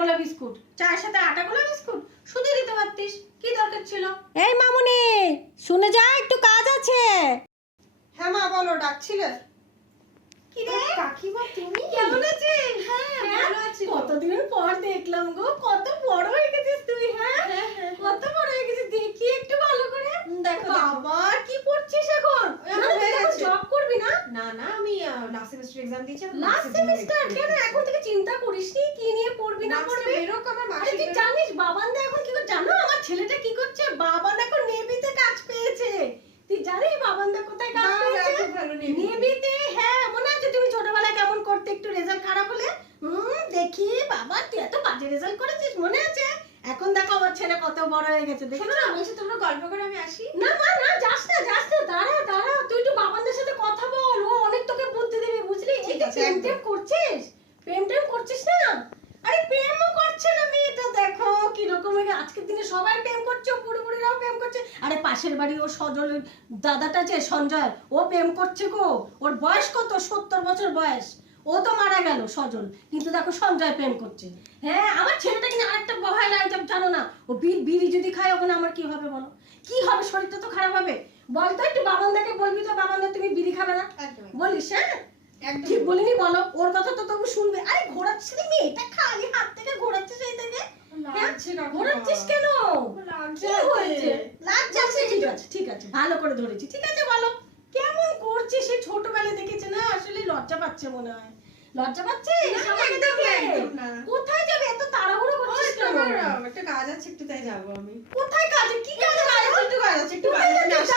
গোলা বিস্কুট। চায়ের সাথে আটা গোলা বিস্কুট? শুধু দিতে পারতিস। কি দরকার ছিল? এই মামুনি শুনে যা একটু কাজ আছে। হ্যাঁ মা বলো ডাকছিলে? কি রে? কাকিমা তুমি? কেমন আছিস? হ্যাঁ, ভালো আছি। কতদিন পর দেখলাম গো কত বড় হয়ে গেছিস তুই হ্যাঁ? হ্যাঁ, হ্যাঁ। কত বড় হয়ে গেছিস দেখি একটু ভালো করে। দেখো। বাবা কি পড়ছিস এখন? হয়ে। জব করবি না? না না আমি লাস্ট সেমিস্টার এক্সাম দিয়েছি লাস্ট সেমিস্টার কেন এখন থেকে চিন্তা করিসনি? কি নিয়ে পড়বি না পড়বি বেরোক আমার আরে মাসিক তুই জানিস বাবান্দা এখন কি করে জানো আমার ছেলেটা কি করছে বাবান্দা এখন নেভিতে কাজ পেয়েছে তুই জানিস বাবান্দা কোথায় কাজ পেয়েছে খুব ভালো নেই নেভিতে হ্যাঁ মনে আছে তুমি ছোটবেলায় কেমন করতে একটু রেজাল্ট খারাপ হলে বাবা তুই এত বাজে রেজাল্ট করেছিস মনে আছে? এখন দেখো আমার ছেলে কত বড় হয়ে গেছে দেখেছ? না বলছি তোমরা গল্প করে আমি আসি। না মা না যাস না যাস না দাঁড়া দাঁড়া তুই একটু বাবানদের সাথে কথা বল ও অনেক তোকে বুদ্ধি দেবে বুঝলি? এই যে প্রেম টেম করছিস? প্রেম টেম করছিস না? আরে প্রেমও করছে না মেয়েটা দেখো কীরকম হয়ে আজকের দিনে সবাই প্রেম করছে বুড়ি বুড়িরাও প্রেম করছে। আরে পাশের বাড়ি ও সজলের দাদাটা যে সঞ্জয় ও প্রেম করছে গো। ওর বয়স কত? সত্তর বছর বয়স। ও তো মারা গেল সজল কিন্তু দেখো সঞ্জয় প্রেম করছে। হ্যাঁ আমার ছেলেটা কিন্তু আরেকটা বহায় নাই জানো না। ও বি- বিড়ি যদি খায় ওখানে আমার কি হবে বলো? কি হবে? শরীরটা তো খারাপ হবে। বল তো একটু বাবানদাকে বলবি তো বাবানদা তুমি বিড়ি খাবে না? বলিস হ্যাঁ? একদম ঠিক বলিনি বলো? ওর কথা তো তবু শুনবে। আরে ঘোরাচ্ছিস রে মেয়েটা খালি হাত থেকে ঘোরাচ্ছিস এই থেকে। লাগছে কাকিমা। ঘোরাচ্ছিস কেন? লাগছে কি হয়েছে। ঠিক আছে। ঠিক আছে ভালো করে ধরেছি। ঠিক আছে বলো কেমন করছে সে ছোটবেলা দেখেছে না আসলে লজ্জা পাচ্ছে মনে হয়। লজ্জা পাচ্ছে। কোথায় যাবে? এত তাড়াহুড়ো করছিস কেন? একটা কাজ আছে একটু তাই যাব আমি। কোথায় কাজে? কি কাজে একটু কাজ আছে একটু কাজ আছে,